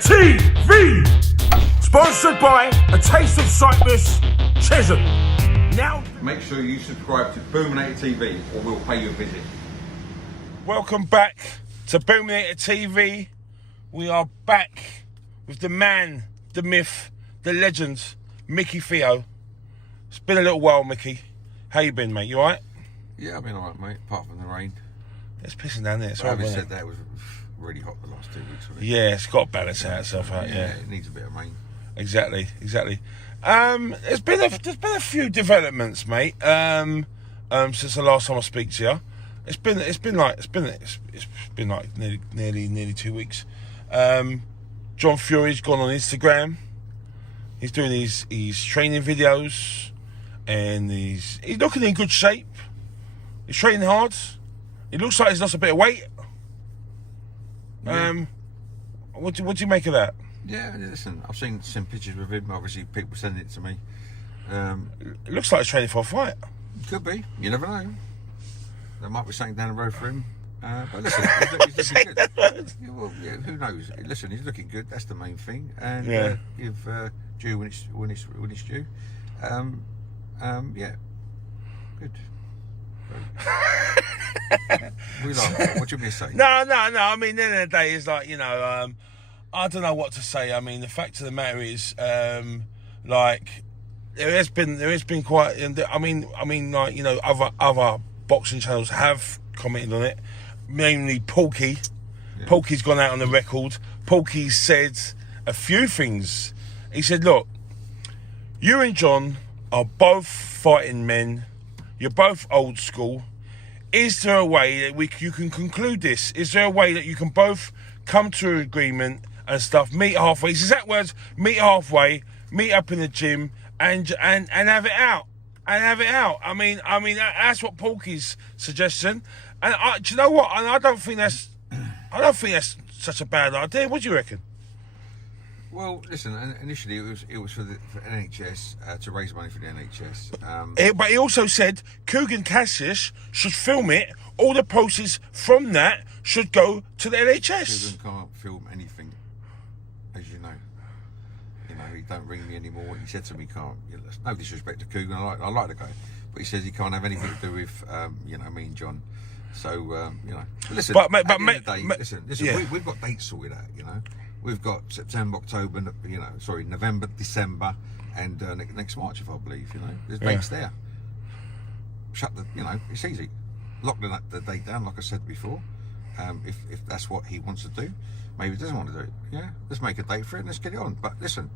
TV. Sponsored by A Taste of Cyprus, Chisholm. Now, make sure you subscribe to Boominator TV or we'll pay you a visit. welcome back to Boominator TV. We are back with the man, the myth, the legend, Micky Theo. It's been a little while, Micky. How you been, mate? You alright? Yeah, I've been alright, mate, apart from the rain. It's pissing down there. It's But having horrible, said that, it was really hot the last 2 weeks. Wasn't it? yeah, it's got to balance itself out, yeah. It needs a bit of rain. Exactly. There's been a few developments, mate. Since the last time I speak to you, it's been like nearly 2 weeks. John Fury's gone on Instagram. He's doing his training videos, and he's looking in good shape. He's training hard. He looks like he's lost a bit of weight. Yeah. What do you make of that? Yeah, listen, I've seen some pictures with him. Obviously, people send it to me. It looks like he's training for a fight. Could be. You never know. There might be something down the road for him. But listen, he's looking good. Yeah, well, yeah, who knows? Listen, he's looking good. That's the main thing. And give due when it's due. Yeah, good. We like. What do you mean to say? No. I mean, at the end of the day, it's like, I don't know what to say. I mean, the fact of the matter is, like, there has been quite. I mean, like, other boxing channels have commented on it. Mainly Porky. Yeah. Porky's gone out on the record. Porky said a few things. He said, "Look, you and John are both fighting men. You're both old school. Is there a way that you can conclude this? Is there a way that you can both come to an agreement and stuff, meet halfway?" His exact words: "Meet halfway, meet up in the gym, and have it out, I mean, that's what Porky's suggestion. And do you know what? And I don't think that's such a bad idea. What do you reckon? Well, listen. Initially, it was for NHS to raise money for the NHS. But he also said Kugan Cassius should film it. All the proceeds from that should go to the NHS. Kugan can't film anything, as you know. He don't ring me anymore. He said to me, "Can't." No disrespect to Kugan. I like the guy, but he says he can't have anything to do with me and John. So listen. Listen. Yeah. We've got dates sorted out. We've got September, October, November, December, and next March, if I believe. There's dates there. It's easy. Lock the date down, like I said before. If that's what he wants to do, maybe he doesn't want to do it. Yeah, let's make a date for it and let's get it on. But listen,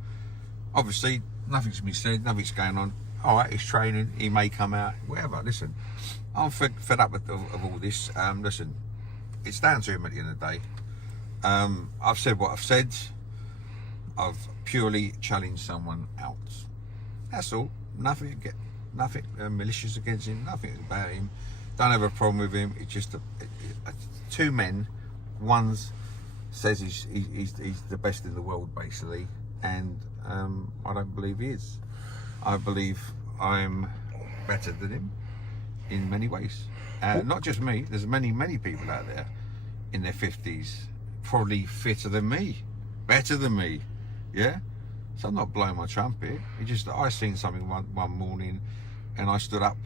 obviously nothing's been said, nothing's going on. All right, he's training. He may come out, whatever. Listen, I'm fed up of all this. Listen, it's down to him at the end of the day. I've said what I've said. I've purely challenged someone out. That's all. Nothing malicious against him. Nothing about him. Don't have a problem with him. It's just two men. One says he's the best in the world, basically, and I don't believe he is. I believe I'm better than him in many ways. Not just me. There's many people out there in their 50s. Probably fitter than me, better than me, yeah. So I'm not blowing my trumpet. I seen something one morning, and I stood up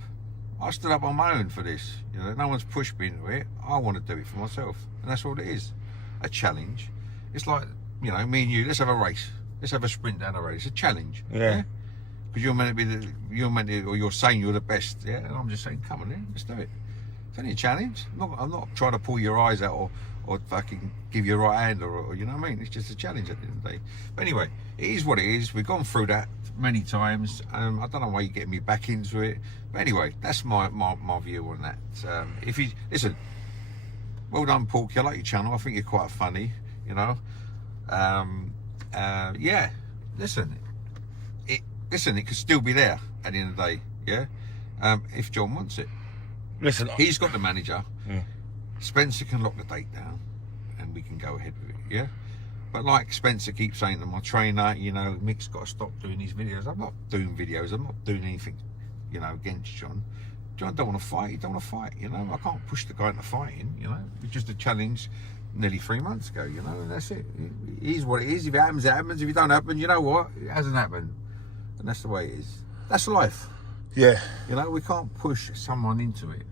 on my own for this. No one's pushed me into it. I want to do it for myself, and that's what it is. A challenge. It's like me and you. Let's have a race. Let's have a sprint down a race. A challenge. Yeah. Because you're meant to, or you're saying you're the best. Yeah. And I'm just saying, come on in, let's do it. It's only a challenge. I'm not trying to pull your eyes out or fucking give you a right hand or you know what I mean. It's just a challenge at the end of the day. But anyway, it is what it is. We've gone through that many times. I don't know why you're getting me back into it. But anyway, that's my view on that. If you listen, well done, Porky. I like your channel. I think you're quite funny. Yeah. Listen, it could still be there at the end of the day. Yeah. If John wants it. Listen, he's got the manager. Yeah. Spencer can lock the date down and we can go ahead with it, yeah? But like Spencer keeps saying to my trainer, Mick's got to stop doing these videos. I'm not doing videos. I'm not doing anything, against John. John don't want to fight. He don't want to fight, I can't push the guy into fighting, It's just a challenge nearly 3 months ago, you know, and that's it. It is what it is. If it happens, it happens. If it don't happen, you know what? It hasn't happened. And that's the way it is. That's life. Yeah. You know, we can't push someone into it,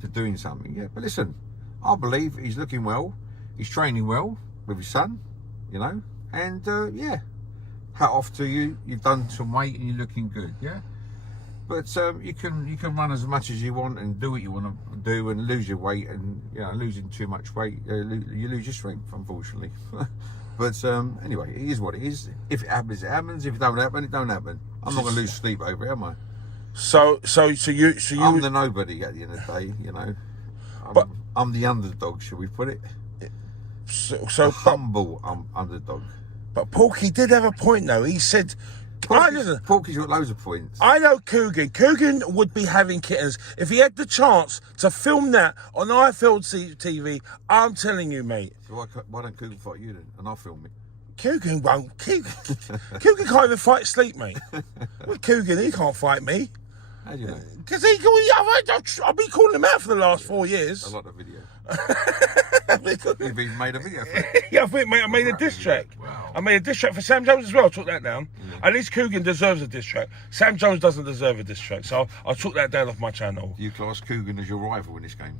to doing something. Yeah, but listen, I believe he's looking well. He's training well with his son, you know, and yeah, hat off to you. You've done some weight and you're looking good, yeah. But you can run as much as you want and do what you want to do and lose your weight, and you know, losing too much weight, you lose your strength, unfortunately. But anyway, it is what it is. If it happens, it happens. If it don't happen, it don't happen. I'm not going to lose sleep over it, am I? So you. I'm the nobody at the end of the day, you know. I'm the underdog, shall we put it? A humble underdog. But Porky did have a point, though. He said, Porky's got loads of points. I know Coogan. Coogan would be having kittens. If he had the chance to film that on IFL TV, I'm telling you, mate. So why don't Coogan fight you then? And I'll film it. Coogan won't. Coogan can't even fight sleep, mate. With Coogan, he can't fight me. How do you know? Because I've been calling him out for the last 4 years. I like the video. You've even made a video for it. Yeah, I made a diss track. Wow. I made a diss track for Sam Jones as well. I took that down. Yeah. At least Coogan deserves a diss track. Sam Jones doesn't deserve a diss track, so I took that down off my channel. Do you class Coogan as your rival in this game?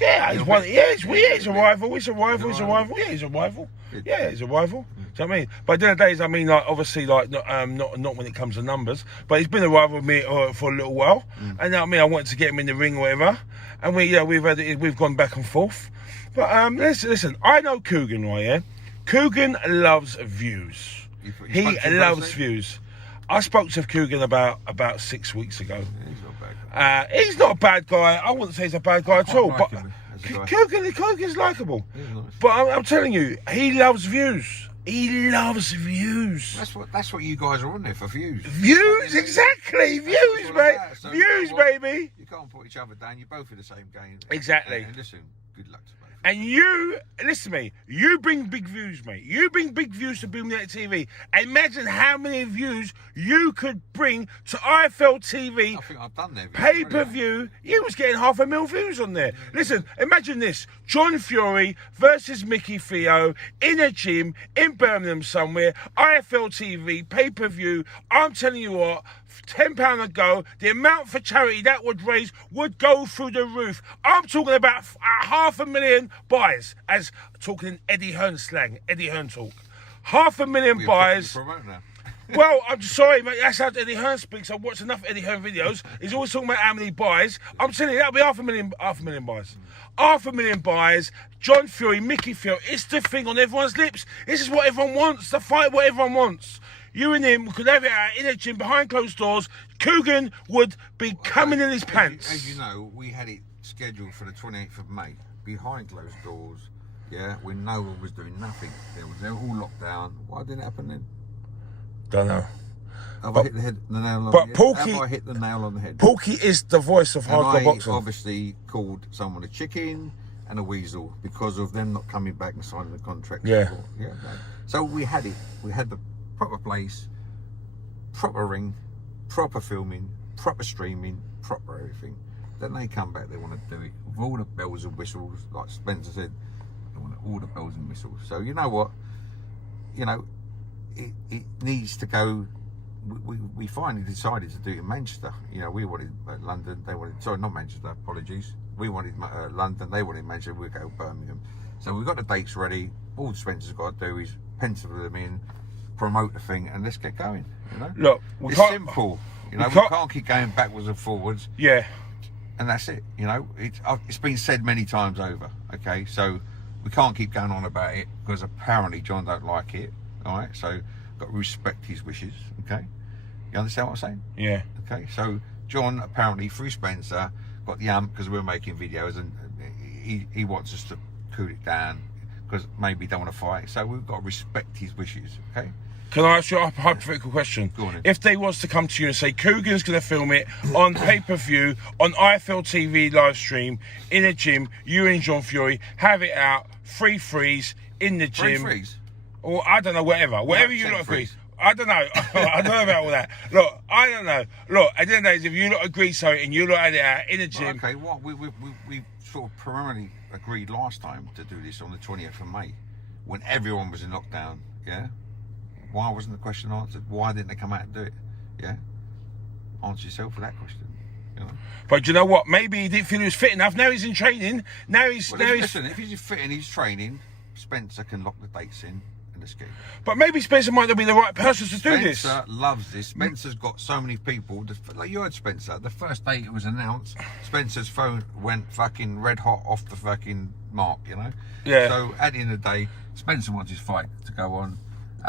Yeah, he's one. Yeah, he's a rival. He's a rival. He's a rival. Yeah, he's a rival. Yeah, he's a rival. Do you know what I mean? But at the end of the days, I mean, like, obviously, like, not when it comes to numbers, but he's been a rival with me for a little while. And I mean, I wanted to get him in the ring or whatever, and we've gone back and forth. But listen, I know Coogan, right? Yeah, Coogan loves views. He loves views. I spoke to Coogan about 6 weeks ago. Yeah, he's not a bad guy. He's not a bad guy. I wouldn't say he's a bad guy at all. Like But Coogan's likeable. Nice. But I'm telling you, he loves views. He loves views. That's what you guys are on there for, views. Views, exactly. Views, mate. So views, you know baby. You can't put each other down. You're both in the same game. Exactly. And listen, good luck to both. And you, listen to me, you bring big views, mate. You bring big views to Boom Net TV. Imagine how many views you could bring to IFL TV. I think I've done that. Pay-per-view. You was getting 500,000 views on there. Listen, imagine this. John Fury versus Micky Theo in a gym in Birmingham somewhere. IFL TV, pay-per-view. I'm telling you what, £10 a go, the amount for charity that would raise would go through the roof. I'm talking about 500,000 buys, as talking Eddie Hearn slang, Eddie Hearn talk. 500,000 buys. Well, I'm sorry, mate, that's how Eddie Hearn speaks. I've watched enough Eddie Hearn videos. He's always talking about how many buys. I'm telling you, that'll be 500,000 buys. 500,000 buys. John Fury, Micky Theo. It's the thing on everyone's lips. This is what everyone wants. The fight what everyone wants. You and him could have it out in a gym behind closed doors. Coogan would be coming in his pants. As you know, we had it scheduled for the 28th of May, behind closed doors, yeah, when no one was doing nothing. They were all locked down. Why didn't it happen then? Don't know. Have I hit the nail on the head? Have I hit the nail on the head? Porky is the voice of hardcore boxing. I obviously called someone a chicken and a weasel because of them not coming back and signing the contract. Yeah. Yeah. So we had it. We had the proper place, proper ring, proper filming, proper streaming, proper everything. Then they come back, they want to do it with all the bells and whistles, like Spencer said, they want all the bells and whistles. So you know what, you know, it needs to go. We finally decided to do it in Manchester. You know, we wanted London, they wanted, sorry, not Manchester, apologies. We wanted London, they wanted Manchester, we'll go Birmingham. So we've got the dates ready. All Spencer's got to do is pencil them in, promote the thing, and let's get going. You know, look, it's simple. You know, we can't keep going backwards and forwards. Yeah, and that's it. You know, it's been said many times over. Okay, so we can't keep going on about it because apparently John don't like it. All right, so got to respect his wishes. Okay, you understand what I'm saying? Yeah. Okay, so John apparently through Spencer got the amp because we're making videos, and he wants us to cool it down because maybe he don't want to fight. So we've got to respect his wishes. Okay. Can I ask you a hypothetical question? Go on then. If they was to come to you and say, Coogan's going to film it on pay-per-view, on IFL TV live stream, in a gym, you and John Fury, have it out, free freeze, in the gym. Free freeze? Or I don't know, whatever you lot agree. I don't know. I don't know about all that. Look, I don't know. Look, at the end of the day, if you lot agree so and you lot had it out in the gym. Okay, what? We've sort of primarily agreed last time to do this on the 20th of May, when everyone was in lockdown. Yeah. Why wasn't the question answered? Why didn't they come out and do it? Yeah. Answer yourself for that question. You know? But you know what? Maybe he didn't feel he was fit enough. Now he's in training. Listen, if he's fit and he's training, Spencer can lock the dates in and escape. But maybe Spencer might not be the right person to do this. Spencer loves this. Spencer's got so many people. Like you heard Spencer. The first day it was announced, Spencer's phone went fucking red hot off the fucking mark. You know. Yeah. So at the end of the day, Spencer wants his fight to go on.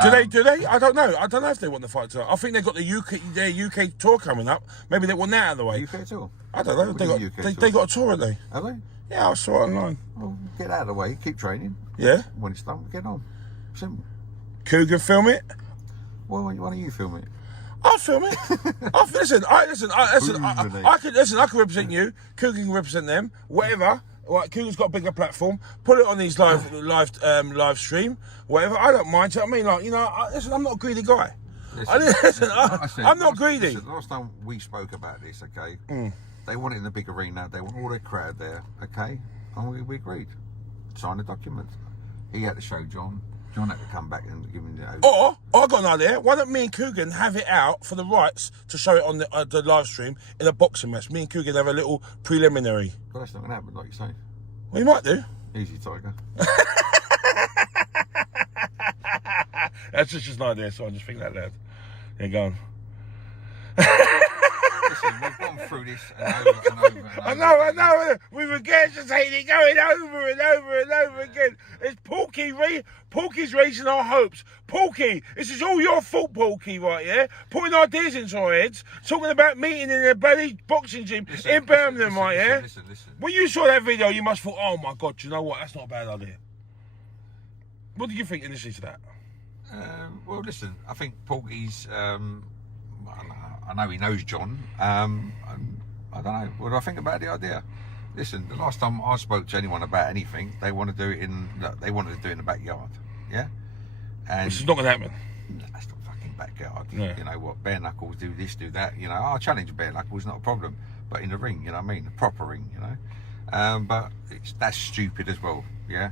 Do they? I don't know. I don't know if they want the fight to. I think they've got their UK tour coming up. Maybe they want that out of the way. UK tour? I don't know. They got a tour, haven't they? Have they? Yeah, I saw it online. Well, get out of the way. Keep training. Yeah. When it's done, get on. Simple. Coogan film it. Well, why don't you film it? I'll film it. I can represent you. Coogan can represent them. Whatever. Right, Coogan's got a bigger platform. Put it on his live stream. Whatever. I don't mind. I mean, like, you know, listen, I'm not a greedy guy. I'm not greedy. Listen, last time we spoke about this, okay, they want it in the big arena. They want all their crowd there, okay, and we agreed. Sign the document. He had to show John. John had to come back and give him the. Or I got an idea. Why don't me and Coogan have it out for the rights to show it on the live stream in a boxing match? Me and Coogan have a little preliminary. But that's not going to happen, like you say. Well, you might do. Easy, Tiger. That's just an idea, so I just think that loud. Yeah, go on. Listen, we've gone through this and over and over and over. I know. We regurgitating it going over and over and over again. It's Porky's raising our hopes. Porky, this is all your fault, Porky, right, yeah? Putting ideas into our heads, talking about meeting in a bloody boxing gym in Birmingham, right, yeah? Listen. When you saw that video, you must have thought, oh my God, do you know what? That's not a bad idea. What do you think initially to that? Well, listen, I think Porky's, I know he knows John. I don't know. What do I think about the idea? Listen, the last time I spoke to anyone about anything, they wanted to do it in the backyard. Yeah? And which is not going to happen. No, that's not fucking backyard. Yeah. You know what? Bare knuckles, do this, do that. You know, I'll challenge bare knuckles, not a problem. But in the ring, you know what I mean? The proper ring, you know? But that's stupid as well, yeah?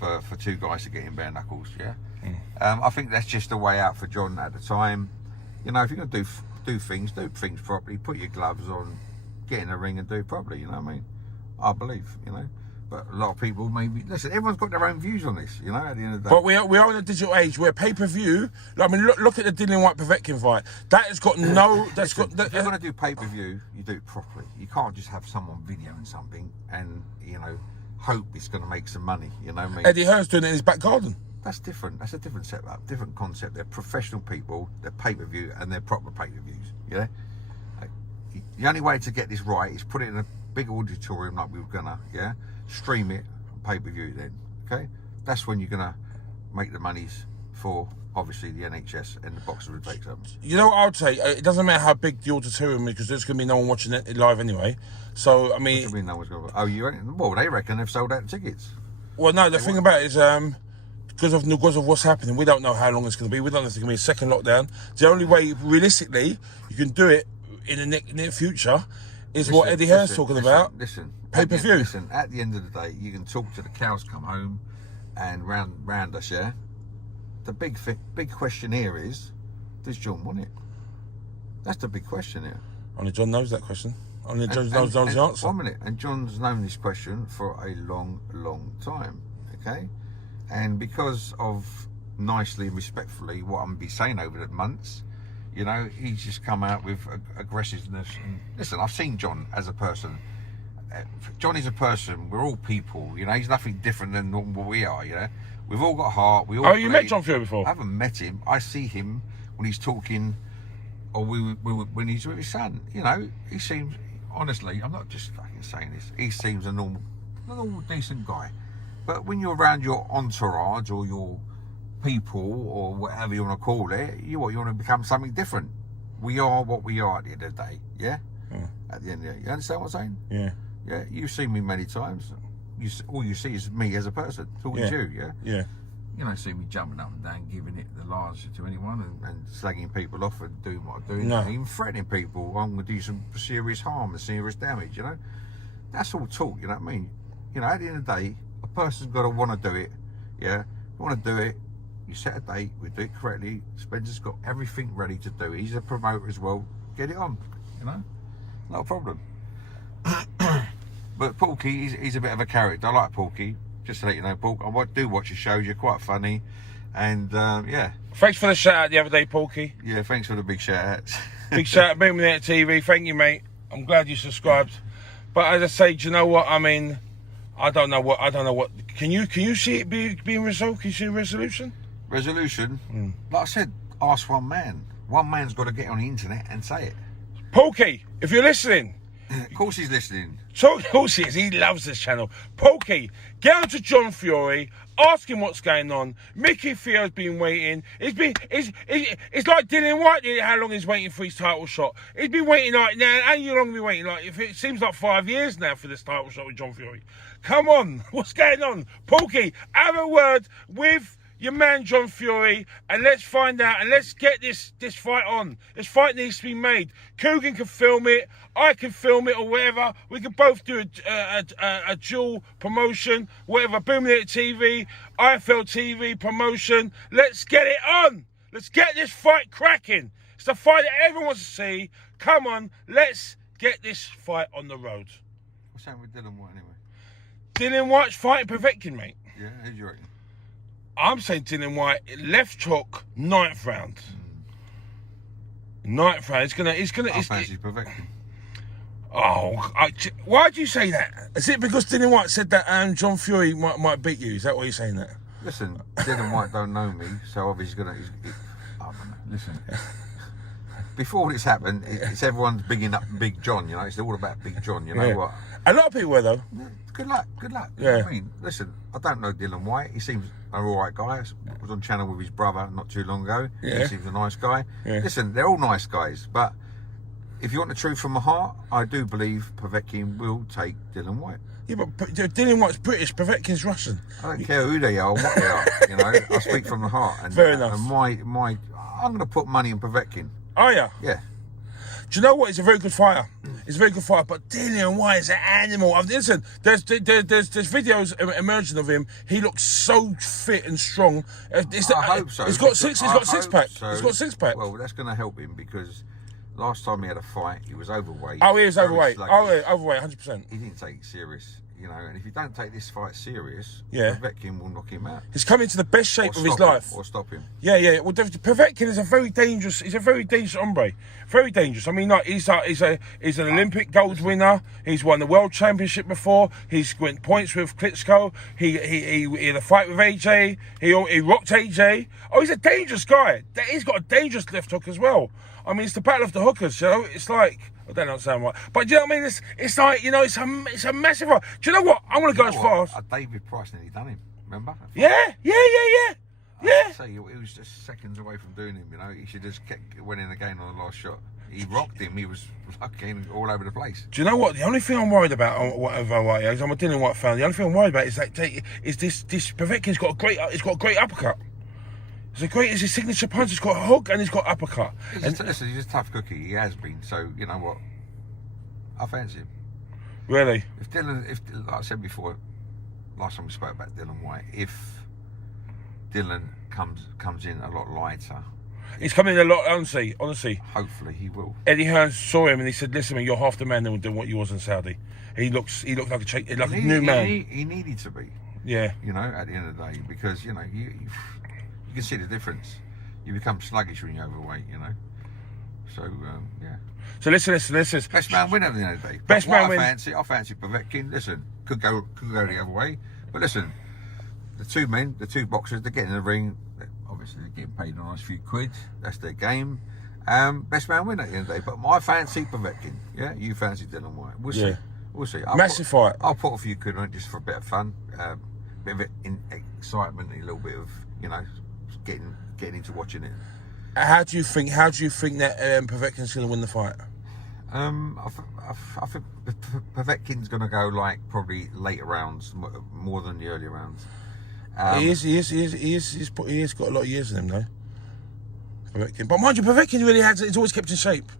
For two guys to get in bare knuckles, yeah? I think that's just the way out for John at the time. You know, if you're going to do things properly, put your gloves on, get in the ring and do it properly, you know what I mean? I believe, you know? But a lot of people maybe... Listen, everyone's got their own views on this, you know, at the end of the day. But we are in a digital age where pay-per-view... I mean, look at the Dylan Whyte-Povetkin fight. That has got no... If you're going to do pay-per-view, you do it properly. You can't just have someone videoing something and, you know, hope it's going to make some money, you know what I mean? Eddie Hearn's doing it in his back garden. That's different. That's a different setup, different concept. They're professional people, they're pay-per-view, and they're proper pay-per-views, yeah? The only way to get this right is put it in a big auditorium like we were gonna, yeah? Stream it, pay-per-view then, okay? That's when you're gonna make the monies for, obviously, the NHS and the boxer would take something. You know what I would say? It doesn't matter how big the auditorium is, because there's going to be no one watching it live anyway. So, I mean... What do you mean no one's going to... Oh, well, they reckon they've sold out tickets. Well, no, the thing about it is... Because of what's happening, we don't know how long it's going to be. We don't know if it's going to be a second lockdown. The only way, realistically, you can do it in the near future is what Eddie Hearn's talking about. Listen, pay-per-view. Listen, at the end of the day, you can talk to the cows come home and round us, yeah? The big question here is, does John want it? That's the big question here. Only John knows that question. Only John knows the answer. 1 minute. And John's known this question for a long, long time, okay? And because of nicely and respectfully what I'm going to be saying over the months, you know, he's just come out with aggressiveness. And listen, I've seen John as a person. John is a person. We're all people. You know, he's nothing different than what we are. You know, we've all got heart. We all. You met John Theo before? I haven't met him. I see him when he's talking, or when he's with his son. You know, he seems. Honestly, I'm not just fucking saying this. He seems a normal, decent guy. But when you're around your entourage or your people or whatever you want to call it, you want to become something different. We are what we are at the end of the day, yeah? At the end of the day. You understand what I'm saying? Yeah. Yeah, you've seen me many times. All you see is me as a person, talking to you, yeah? Yeah. You don't see me jumping up and down, giving it the large to anyone and slagging people off and doing what I'm doing. No. And even threatening people, I'm going to do some serious harm and serious damage, you know? That's all talk, you know what I mean? You know, at the end of the day, a person's got to want to do it. Yeah, you want to do it. You set a date. We do it correctly. Spencer's got everything ready to do. He's a promoter as well. Get it on. You know, not a problem. But Porky, he's a bit of a character. I like Porky. Just to let you know, Pork, I do watch your shows. You're quite funny, and yeah. Thanks for the shout out the other day, Porky. Yeah, thanks for the big shout outs. Big shout out, Boom Net TV. Thank you, mate. I'm glad you subscribed. But as I say, do you know what? I mean, I don't know what. Can you see it being resolved? Can you see a resolution? Resolution? Like I said, ask one man. One man's got to get on the internet and say it. Porky, if you're listening. Of course he's listening. So, of course he is. He loves this channel. Porky, get on to John Fury. Ask him what's going on. Micky Theo's been waiting. It's like Dylan White did, how long he's waiting for his title shot. He's been waiting like now. How long have you been waiting? Like, if it seems like 5 years now for this title shot with John Fury. Come on, what's going on? Porky, have a word with your man John Fury, and let's find out, and let's get this fight on. This fight needs to be made. Coogan can film it, I can film it, or whatever. We can both do a dual promotion, whatever. Boom It TV, IFL TV promotion. Let's get it on. Let's get this fight cracking. It's the fight that everyone wants to see. Come on, let's get this fight on the road. What's happening with Dylan White anyway? Dylan White's fighting Povetkin, mate. Yeah, who do you reckon? I'm saying Dylan White, left hook, 9th round. 9th round. I fancy Povetkin. Why do you say that? Is it because Dylan White said that John Fury might beat you? Is that why you're saying that? Listen, Dylan White don't know me, so obviously I don't know. Listen. Before this happened, it's everyone's bigging up Big John, you know. It's all about Big John, you know what? A lot of people were, though. Good luck. You know what I mean? Listen, I don't know Dylan White. He seems an alright guy. I was on channel with his brother not too long ago. Yeah. He seems a nice guy. Yeah. Listen, they're all nice guys, but if you want the truth from my heart, I do believe Povetkin will take Dylan White. Yeah, but Dylan White's British, Povetkin's Russian. I don't care who they are or what they are, you know. I speak from the heart. And, Fair enough. And I'm going to put money on Povetkin. Oh, yeah? Yeah. Do you know what? He's a very good fighter. He's a very good fighter, but Dylan White is an animal. Listen, there's videos emerging of him. He looks so fit and strong. I hope so. He's got six pack. So. He's got 6-pack. Well, that's going to help him because last time he had a fight, he was overweight. Oh, he is overweight. Sluggish. Oh, yeah, overweight, 100%. He didn't take it serious, you know. And if you don't take this fight serious, yeah, Povetkin will knock him out. He's coming to the best shape of his life. Or stop him. Yeah. Well, Povetkin is a very dangerous. He's a very dangerous hombre. Very dangerous. I mean, like he's an Olympic gold winner. He's won the world championship before. He's went points with Klitschko. He had a fight with AJ. He rocked AJ. Oh, he's a dangerous guy. He's got a dangerous left hook as well. I mean, it's the battle of the hookers. You know, it's like I don't know sound right, but you know what I mean. It's like, you know, it's a massive. Do you know what? I want to go as far as David Price nearly done him. Remember? Yeah. So he was just seconds away from doing him, you know. He should just kept winning again on the last shot. He rocked him. He was fucking all over the place. Do you know what? The only thing I'm worried about, whatever, I'm a Dylan White fan. The only thing I'm worried about is that this Povetkin's got a great uppercut. It's his signature punch. He's got a hook and he's got uppercut. Listen, he's a tough cookie. He has been. So you know what? I fancy him. Really? If like I said before, last time we spoke about Dylan White, if Dylan comes in a lot lighter. He's coming in a lot, honestly. Hopefully he will. Eddie Hearn saw him and he said, "Listen, man, you're half the man than what you was in Saudi." He looks like a new man. He needed to be. Yeah. You know, at the end of the day, because you know you can see the difference. You become sluggish when you're overweight. You know. So yeah. So listen. Best man win at the end of the day. Best man win. I fancy Povetkin. Listen, could go the other way, but listen. The two boxers, they get in the ring. Obviously, they're getting paid a nice few quid. That's their game. Best man win at the end of the day. But I fancy Povetkin. Yeah, you fancy Dylan White. We'll see. We'll see. Massive fight. I'll put a few quid on it just for a bit of fun, a bit of excitement, a little bit of getting into watching it. How do you think that Povetkin's going to win the fight? I think Povetkin's going to go like probably later rounds more than the earlier rounds. He's got a lot of years in him though. Povetkin. But mind you, Povetkin he's always kept in shape.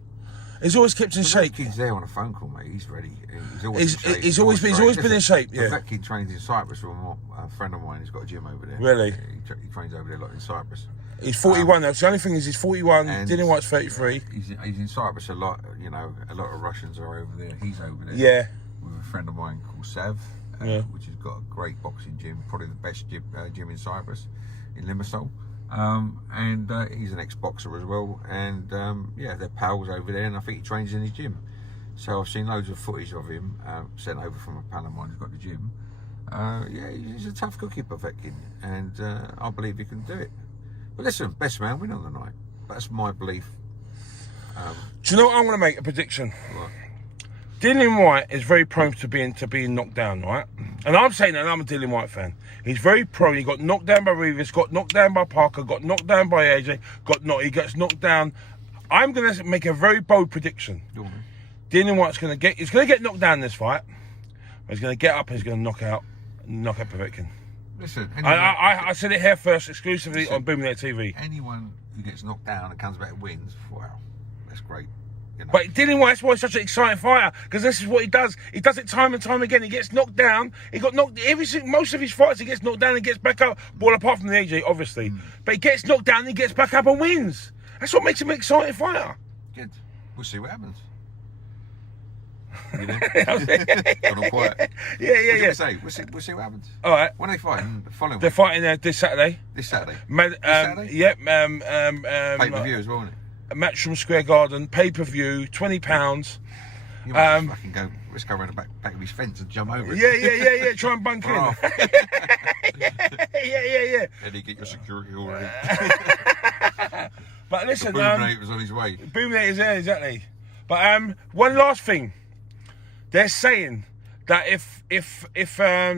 He's always kept in shape. He's there on a phone call, mate. He's ready. He's always in shape. He's always been in shape. Yeah. Povetkin trains in Cyprus with a friend of mine. He's got a gym over there. Really? He trains over there a lot in Cyprus. He's 41 now. So the only thing is he's 41. Dylan White's 33. He's in Cyprus a lot. You know, a lot of Russians are over there. He's over there. Yeah. With a friend of mine called Sav, which has got a great boxing gym, probably the best gym in Cyprus, in Limassol. And he's an ex-boxer as well. And yeah, they're pals over there, and I think he trains in his gym. So I've seen loads of footage of him sent over from a pal of mine who's got the gym. Yeah, he's a tough cookie, Povetkin, and I believe he can do it. But listen, best man win on the night. That's my belief. Do you know what I'm going to make a prediction? Right. Dylan White is very prone to being knocked down, right? And I'm saying that I'm a Dylan White fan. He's very prone. He got knocked down by Rivas, got knocked down by Parker, got knocked down by AJ, he gets knocked down. I'm going to make a very bold prediction. Dylan White's going to get knocked down in this fight. He's going to get up and he's going to knock out Povetkin. Listen, I said it here first, exclusively on Boomnet TV. Anyone who gets knocked down and comes back and wins, wow, that's great. You know? But Dylan White's why he's such an exciting fighter, because this is what he does. He does it time and time again. He gets knocked down. He got knocked. Most of his fights, he gets knocked down and gets back up. Well, apart from the AJ, obviously, but he gets knocked down and he gets back up and wins. That's what makes him an exciting fighter. Good. We'll see what happens. You know? Got all quiet. Yeah. Say? We'll see what happens. All right. When are they fighting? The following They're week? fighting this Saturday. This Saturday. Saturday? Yep. Pay-per-view as well, isn't it? Matchroom Square Garden, pay-per-view, £20. You might fucking go. Let's go around the back of his fence and jump over it. Yeah. Try and bunk in. Yeah. And he get your security already. But listen, Boomnator's on his way. Boomnator's there, exactly. But one last thing. They're saying that if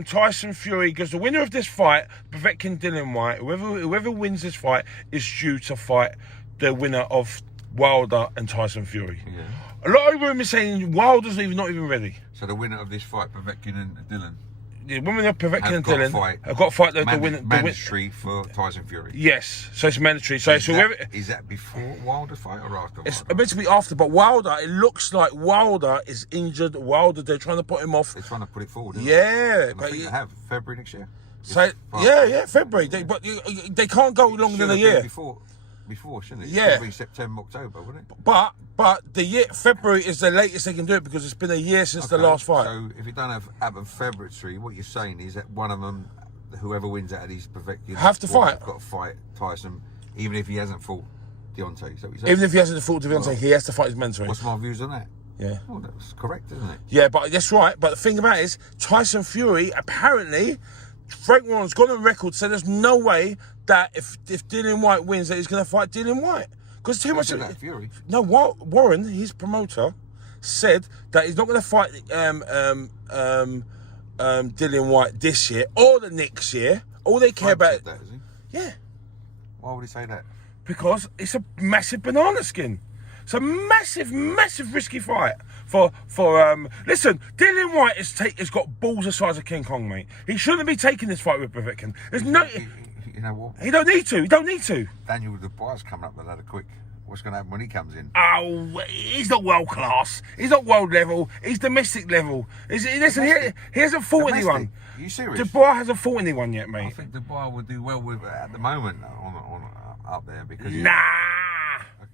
Tyson Fury, because the winner of this fight, Povetkin Dylan White, whoever wins this fight is due to fight the winner of Wilder and Tyson Fury. Yeah. A lot of rumours saying Wilder's not even ready. So the winner of this fight, Povetkin and Dylan, The women of Povetkin and Dylan have got to fight the winner. Mandatory for Tyson Fury. Yes, so it's mandatory. So is that before Wilder fight or after Wilder? It's meant to be after, but Wilder, it looks like Wilder is injured. Wilder, they're trying to put him off. They're trying to put it forward. Yeah, but I think they have February next year. So February. But they can't go longer than a year. Before, shouldn't it? Yeah. It should be September, October, wouldn't it? But the year February is the latest they can do it because it's been a year since the last fight. So if you don't have February, what you're saying is that one of them, whoever wins out of these Povetkin, have to fight. Got to fight Tyson, even if he hasn't fought Deontay. So even if he hasn't fought Deontay, he has to fight his mentor. What's my views on that? Yeah. Oh, that's correct, isn't it? Yeah, but that's right. But the thing about it is, Tyson Fury, apparently, Frank Warren's got on record, so there's no way that if Dylan White wins, that he's going to fight Dylan White. Because too much. Fury. No, Warren, his promoter, said that he's not going to fight Dylan White this year or the next year. All they care about. That, is he? Yeah. Why would he say that? Because it's a massive banana skin. It's a massive risky fight for listen, Dylan White has got balls the size of King Kong, mate. He shouldn't be taking this fight with Povetkin. There's no. You know what? He don't need to. Daniel Dubois coming up with that quick. What's going to happen when he comes in? Oh, he's not world class. He's not world level. He's domestic level. Listen, he hasn't fought anyone. Are you serious? Dubois hasn't fought anyone yet, mate. I think Dubois would do well with at the moment on up there because. Nah.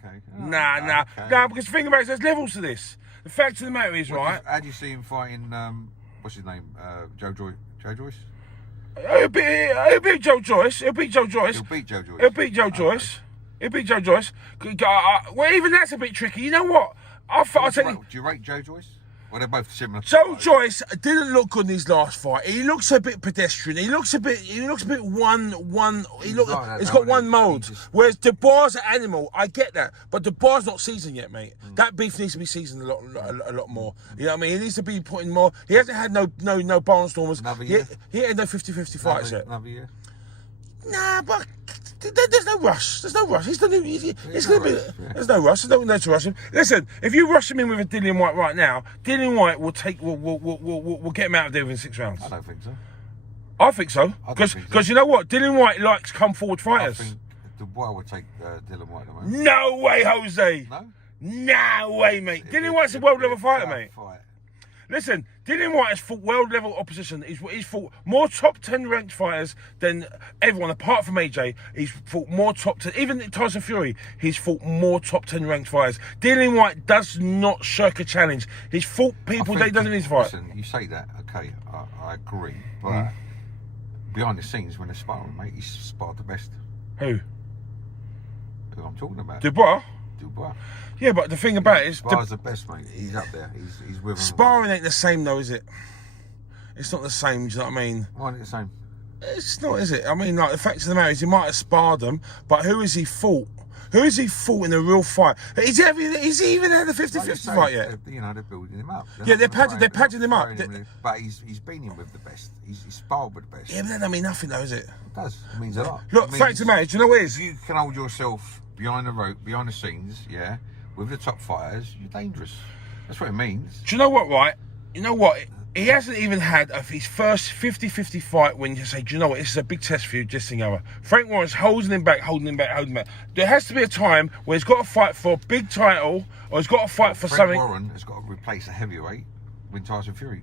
Okay. Nah. Because the thing about it is there's levels to this. The fact of the matter is, right. How do you see him fighting? What's his name? Joe Joyce. He'll beat Joe Joyce. He'll beat Joe Joyce. Well, even that's a bit tricky. You know what? Do you rate Joe Joyce? Well, they're both similar. Joe Joyce didn't look good in his last fight. He looks a bit pedestrian. He looks a bit one. He's got one mode. Whereas Dubois an animal. I get that, but Dubois not seasoned yet, mate. That beef needs to be seasoned a lot more. You know what I mean? He needs to be putting more. He hasn't had no barnstormers. Another year? He ain't no 50-50 fights yet. Another year. Nah, but there's no rush. There's no rush. There's no rush. There's no need to rush him. Listen, if you rush him in with a Dylan White right now, Dylan White will get him out of there within 6 rounds. I don't think so. I think so. Because you know what? Dylan White likes come forward fighters. I think Dubois would take Dylan White at the moment. No way, Jose. No way, mate. Dillian Whyte's a world level fighter, mate. Listen, Dillian Whyte has fought world level opposition. He's fought more top 10 ranked fighters than everyone apart from AJ. He's fought more top 10, even Tyson Fury. He's fought more top 10 ranked fighters. Dillian Whyte does not shirk a challenge. He's fought people that he doesn't need to fight. Listen, you say that, okay, I agree, but behind the scenes when they're sparring, mate, he's sparred the best. Who I'm talking about? Dubois. Dubois. Yeah, but the thing about it is... Dubois the best, mate. He's up there. He's with him. Sparring ain't the same, though, is it? It's not the same, do you know what I mean? Why ain't it the same? It's not, is it? I mean, like, the fact of the matter is he might have sparred them, but who has he fought? Who has he fought in a real fight? Is he even had the 50-50 fight yet? You know, they're building him up. They're padding him up. But he's been in with the best. He's sparred with the best. Yeah, but that don't mean nothing, though, is it? It does. It means a lot. Look, fact of the matter, do you know what it is? If you can hold yourself behind the rope, behind the scenes, yeah, with the top fighters, you're dangerous. That's what it means. Do you know what, right? You know what? He hasn't even had his first 50-50 fight when you say, do you know what, this is a big test for you, this thing over. Frank Warren's holding him back. There has to be a time where he's got to fight for a big title or he's got to fight for something. Frank Warren has got to replace a heavyweight when Tyson Fury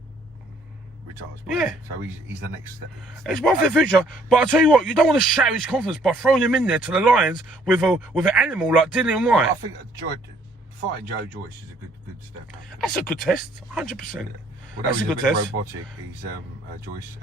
retires. Yeah. So he's the next step. It's one for the future. But I'll tell you what, you don't want to shatter his confidence by throwing him in there to the lions with an animal like Dillian Whyte. I think fighting Joe Joyce is a good step up. That's a good test, 100%. Well, that's a good test. Robotic. He's Joyce.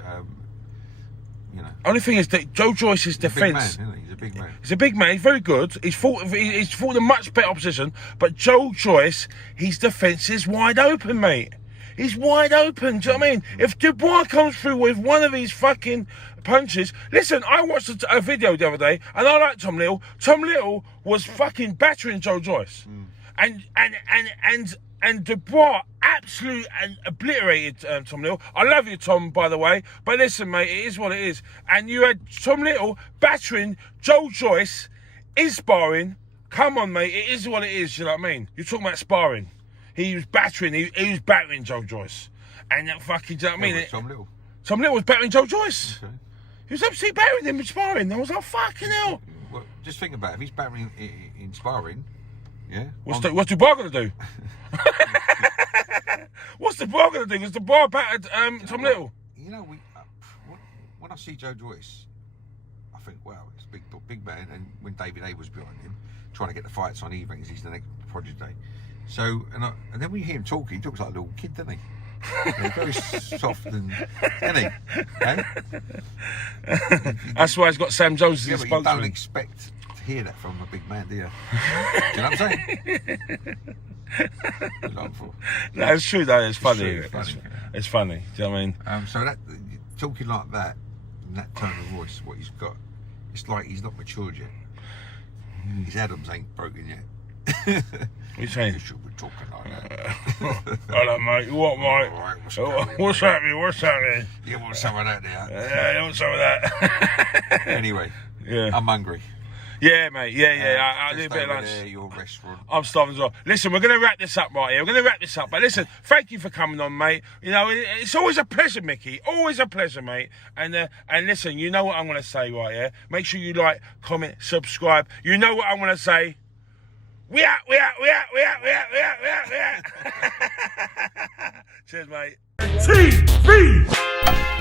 You know. Only thing is that Joe Joyce's defence. He's a big man. He's a big man. He's very good. He's fought a much better opposition. But Joe Joyce, his defence is wide open, mate. He's wide open. Do you know what I mean? If Dubois comes through with one of these fucking punches, listen. I watched a video the other day, and I like Tom Little. Tom Little was fucking battering Joe Joyce, and Dubois absolutely obliterated Tom Little. I love you, Tom, by the way. But listen, mate, it is what it is. And you had Tom Little battering Joe Joyce in sparring. Come on, mate, it is what it is. You know what I mean? You're talking about sparring. He was battering. He was battering Joe Joyce, and that fucking. Do you know what I mean? Tom Little. Tom Little was battering Joe Joyce. Okay. He was absolutely battering him in sparring. I was like, fucking hell. Well, just think about it. If he's battering in sparring, yeah. What's Dubois gonna do? What's Dubois gonna do? Because Dubois battered Tom Little. You know, when I see Joe Joyce, I think, wow, it's a big man. And when David A was behind him, trying to get the fights on, he thinks he's the next Project A. So, and then when you hear him talk, he talks like a little kid, doesn't he? Yeah, very soft and, isn't he? Eh? That's why he's got Sam Jones as his but you spokesman. don't expect to hear that from a big man, do you? Do you know what I'm saying? No, it's true though. It's funny. It's funny. Do you know what I mean? So that talking like that, in that tone of voice, what he's got, it's like he's not matured yet. His Adams ain't broken yet. What are you saying? You should be talking like that. Hello, mate. What, mate? Right, what's happening? What's happening? You want some of that, do you? Yeah, I want some of that. Anyway, yeah. I'm hungry. Yeah, mate. Yeah. I need a bit of lunch. There, your restaurant. I'm starving as well. Listen, we're going to wrap this up right here. We're going to wrap this up. But listen, thank you for coming on, mate. You know, it's always a pleasure, Mickey. Always a pleasure, mate. And listen, you know what I'm going to say right here. Make sure you like, comment, subscribe. You know what I'm going to say. We out. Cheers, mate. TV!